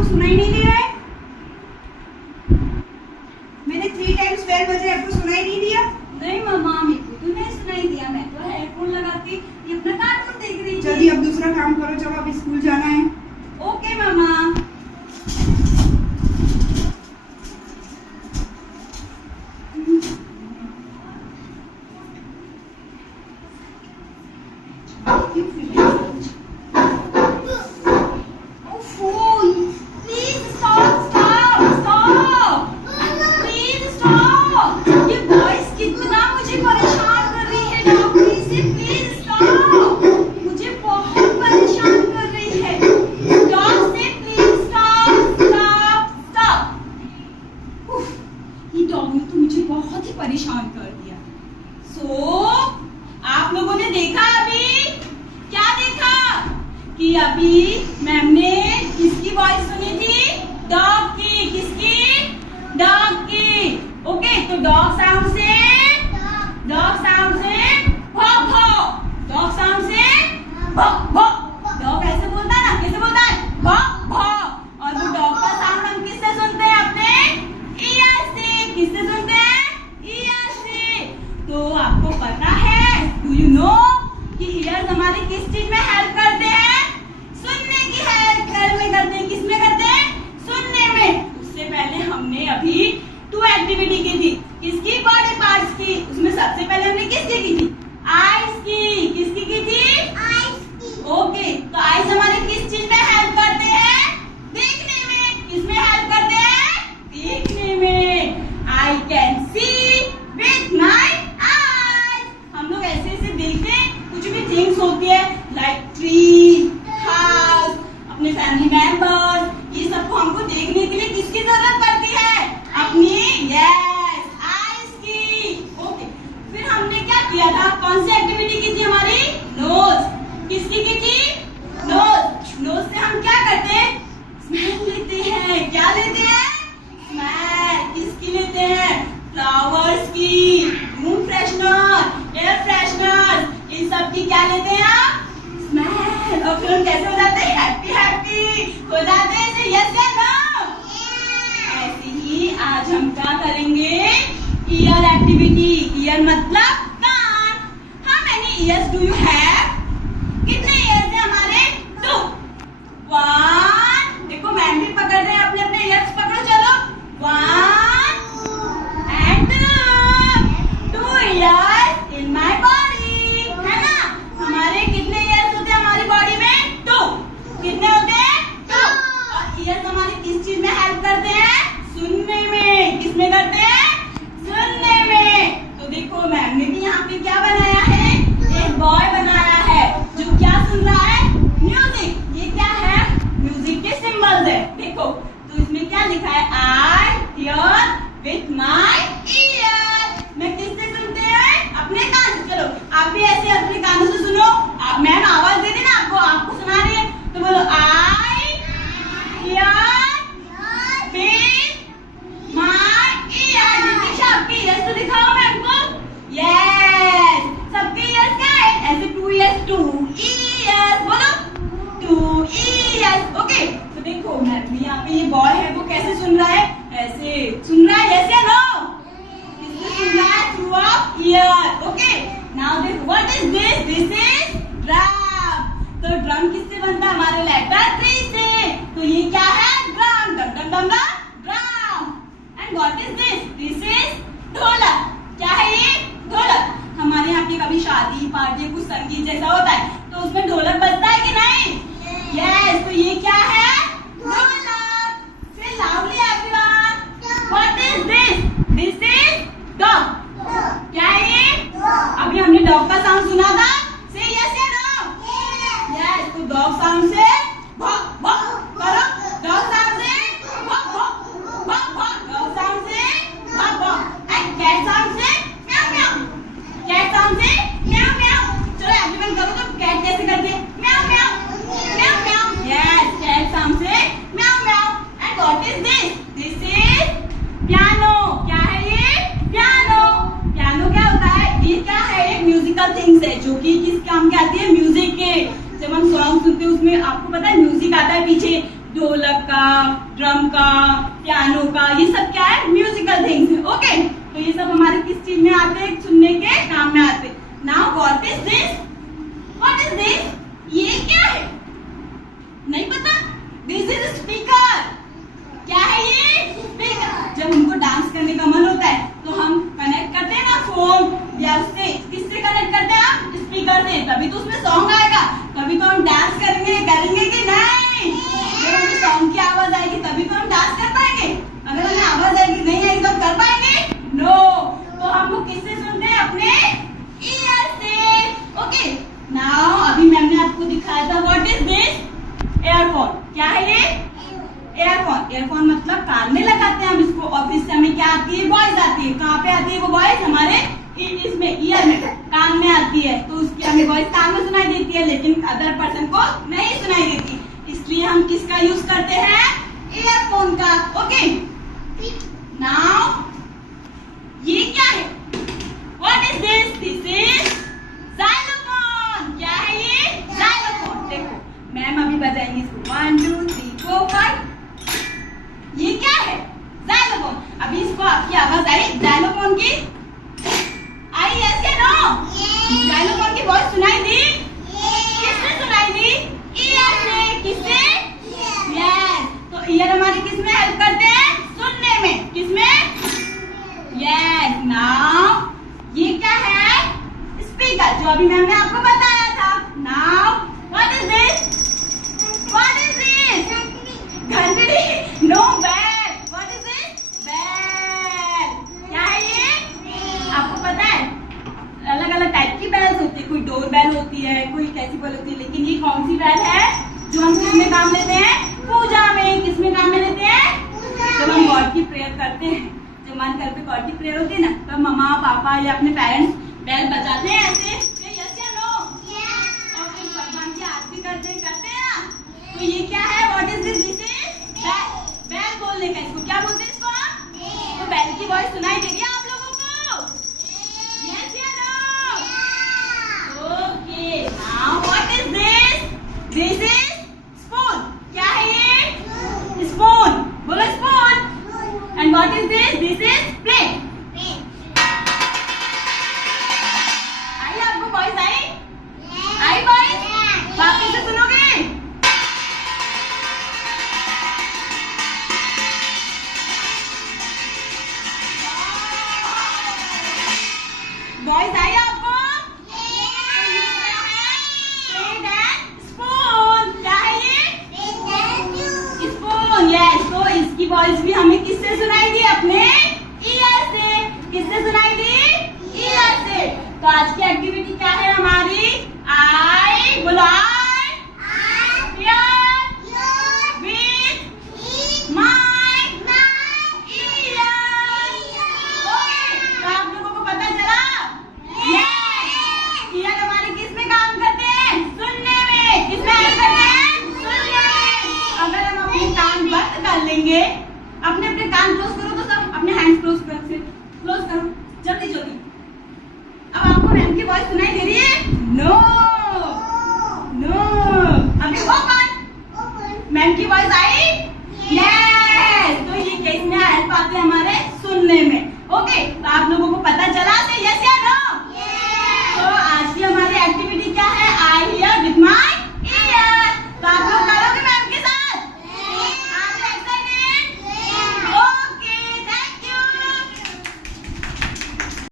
आपको सुनाई नहीं दिया है? मैंने 3 टाइम्स बेल बजाई, आपको सुनाई नहीं दिया? नहीं मम्मा, मेरे को तो नहीं सुनाई दिया। मैं तो हेडफोन लगा के ये अपना कार्टून देख रही थी। जल्दी अब दूसरा काम करो, जब अब स्कूल जाना है। ओके मम्मा। बहुत ही परेशान कर दिया। आप लोगों ने देखा अभी क्या देखा कि अभी मैम ने किसकी वॉइस सुनी थी? डॉग की। किसकी? डॉग की। ओके, तो डॉग साउंड से भौ भौ, डॉग साउंड से भौ भौ। डॉग ऐसे बोलता है ना, कैसे बोलता है? भौ भौ। और वो डॉग का साउंड हम किससे सुनते हैं? अपने ईयर से। किससे सुनते हैं? तो आपको पता है, डू यू नो कि ईयर्स हमारी किस चीज में हेल्प करते हैं? सुनने की हेल्प में करते हैं। किस में करते हैं? सुनने में। उससे पहले हमने अभी 2 एक्टिविटी की थी। किसकी? बॉडी पार्ट्स की। उसमें सबसे पहले हमने किसकी की थी? आईज की। किसकी की थी? आईज की। ओके, तो आईज हमारे किस चीज में हेल्प करते हैं? देखने में। किस में हेल्प करते हैं? देखने में। I can see with my कुछ भी थिंग्स होती है, लाइक ट्री, हाउस, अपने फैमिली मेंबर्स, ये सबको हमको देखने के लिए किसकी जरूरत पड़ती है? अपनी आईज की। ओके, फिर हमने क्या किया था? कौन सी एक्टिविटी की थी हमारी? नोज। किसकी की थी? नोज। नोज से हम क्या करते हैं? स्मेल लेते हैं। क्या लेते हैं? स्मेल। किसकी लेते हैं? फ्लावर्स की, रूम फ्रेशनर, एयर फ्रेशनर, इन सब की क्या लेते हैं आप? स्मेल। और फिर हम कैसे हो जाते हैं? हैप्पी हो जाते हैं। इसे यस या नो? ऐसे ही आज हम क्या करेंगे? Year activity. ईयर मतलब कान। How many ears do you have? कितने ईयर्स है हमारे? 2। 1, देखो मैम भी पकड़ रहे हैं, अपने अपने ईयर्स पकड़ो। चलो 1 and 2 years in my body, है ना? हमारे कितने ईयर्स होते हैं हमारी बॉडी में? 2। कितने होते हैं? 2। और ईयर्स हमारी किस चीज में हेल्प करते हैं? सुनने में। किस में करते हैं? सुनने में। तो देखो मैम ने भी यहाँ पे क्या बनाया है? एक बॉय बनाया है जो क्या सुन रहा है? म्यूजिक। ये क्या है? म्यूजिक के सिंबल्स है। देखो तो इसमें क्या लिखा है? I hear with my year. मैं किससे सुनते हैं? अपने कान से। चलो आप भी ऐसे अपने कानों से सुनो। आप मैम आवाज दे दी ना आपको, आपको सुना रही है, तो बोलो I hear with my year. Nitisha आपके ईयर्स तो दिखाओ मैम को। यस, सबके ईयर्स क्या है? ऐसे 2 ईयर्स, 2 ईयर्स। बोलो 2 ईयर्स। ओके, तो देखो मैम यहाँ पे ये बॉय है, वो कैसे सुन रहा है? ऐसे सुन रहा है। यस या नो? सुन रहा है through of ear. Okay, now देखो what is this? This is drum. तो ड्रम किससे बनता है? हमारे लेटर 3 से। तो ये क्या है? ड्रम। डम डम डम डम drum. And what is this? This is ढोलक। क्या है ये? ढोलक। हमारे यहाँ पे कभी शादी पार्टी कुछ संगीत जैसा होता है तो उसमें ढोलक बजता है कि नहीं? यस, तो ये क्या है? ढोलक। से loudly everyone, what is this? This is dog. क्या है ये? अभी हमने डॉग का साउंड सुना था। से यस या नो? यस, तो डॉग साउंड से भौंक भौंक करो। डॉग साउंड से भौंक भौंक भौंक भौंक। डॉग साउंड से भौंक भौंक। एंड कैट साउंड से म्याऊ म्याऊ। कैट साउंड से म्याऊ म्याऊ। चलो एवरीवन करो तो कैट कैसे करते हैं? म्याऊ म्याऊ म्याऊ म्याऊ। यस, कैट साउंड से म्याऊ म्याऊ। And what is this? This is piano. क्या है ये? पियानो। पियानो क्या होता है? ये क्या है? एक म्यूजिकल थिंग्स है जो कि किस काम के आती है? म्यूजिक के। जब हम सॉन्ग सुनते हैं उसमें आपको पता है म्यूजिक आता है पीछे, ढोलक का, ड्रम का, पियानो का, ये सब क्या है? म्यूजिकल थिंग्स है। ओके, तो ये सब हमारे किस चीज में आते हैं? सुनने के काम में आते हैं। Now what is this? What is this? ये क्या है? नहीं पता? This is speaker. क्या है ये? स्पीकर। जब हमको डांस करने का मन होता है तो हम कनेक्ट करते हैं ना फोन या उससे। किससे कनेक्ट करते हैं हम? स्पीकर से। तभी तो उसमें सॉन्ग आएगा, तभी तो हम डांस करेंगे कि नहीं? जब हमें सॉन्ग की आवाज आएगी तभी तो हम डांस कर पाएंगे। अगर हमें आवाज आएगी नहीं आएगी तो हम कर पाएंगे? नो। तो हम लोग किससे सुनते हैं? अपने ईयर से। ओके, नाउ अभी मैंने आपको दिखाया था व्हाट इज दिस? एयरफोन। क्या है ये? एयरफोन। एयरफोन मतलब कान में लगाते हैं हम इसको। ऑफिस से हमें क्या आती है? वॉइस आती है। कहाँ पे आती है वो वॉइस? हमारे इसमें, ईयर में, कान में आती है। तो उसकी हमें वॉइस कान में सुनाई देती है, लेकिन अदर पर्सन को नहीं सुनाई देती। इसलिए हम किसका यूज करते हैं? ईयरफोन का। ओके, नाउ ये क्या है? What is this? This is xylophone. क्या है ये? जाइलोफोन। देखो मैम अभी बजाएंगे इसको। 1 2 3 4 5। ये क्या है? जाइलोफोन। अभी इसको आपकी आवाज आई जाइलोफोन की? आई यस या नो? जाइलोफोन की वॉइस सुनाई दी? किससे सुनाई दी? ईयर से। किससे? यस। तो ईयर हमारी किसमें हेल्प करते हैं? सुनने में। किसमें? यस। नाउ ये क्या है? स्पीकर, जो अभी मैम ने आपको बताया था। Now what is this? What is this? घंटड़ी। No, bell. What is this? Bell. क्या है ये? आपको पता है अलग अलग टाइप की बेल्स होती है। कोई डोर बेल होती है, कोई कैसी बेल होती है, लेकिन ये कौन सी बेल है जो हम किसमें काम लेते हैं? पूजा में। किसमें काम में लेते हैं? जब हम गॉड की प्रेयर करते हैं, जब मन घर पे गॉड की प्रेयर होती है ना, तब मम्मा पापा या अपने पेरेंट्स बेल बजाते हैं ऐसे। यस या नो? और फिर भगवान की आरती करते हैं ना। तो ये क्या है? What is this? This is bell. Bell बोलने का इसको क्या बोलते हैं? इसको तो बेल की वॉइस सुनाई दे रही है आप लोगों को? यस या no? Okay, now what is this? This is spoon. क्या है ये? स्पून। बोलो spoon. And what is this? This is plate. आई आपको वॉइस आई? I voice? वापस से सुनोगे? वॉइस आई आपको? स्पून। क्या है ये? स्पून। यस। तो इसकी वॉइस भी हमें किससे सुनाई दी? अपने ईयर से। किससे सुनाई दी? ईयर से। तो आज की एक्टिविटी क्या है हमारी? आई। बोलो आई। अपने अपने कान क्लोज करो तो सब अपने हैंड्स क्लोज करो जल्दी जल्दी। अब आपको मैम की वॉइस सुनाई दे रही है? No no. अभी ओपन। मैम की वॉइस आई? यस। तो ये किसमें हेल्प आते हैं हमारे?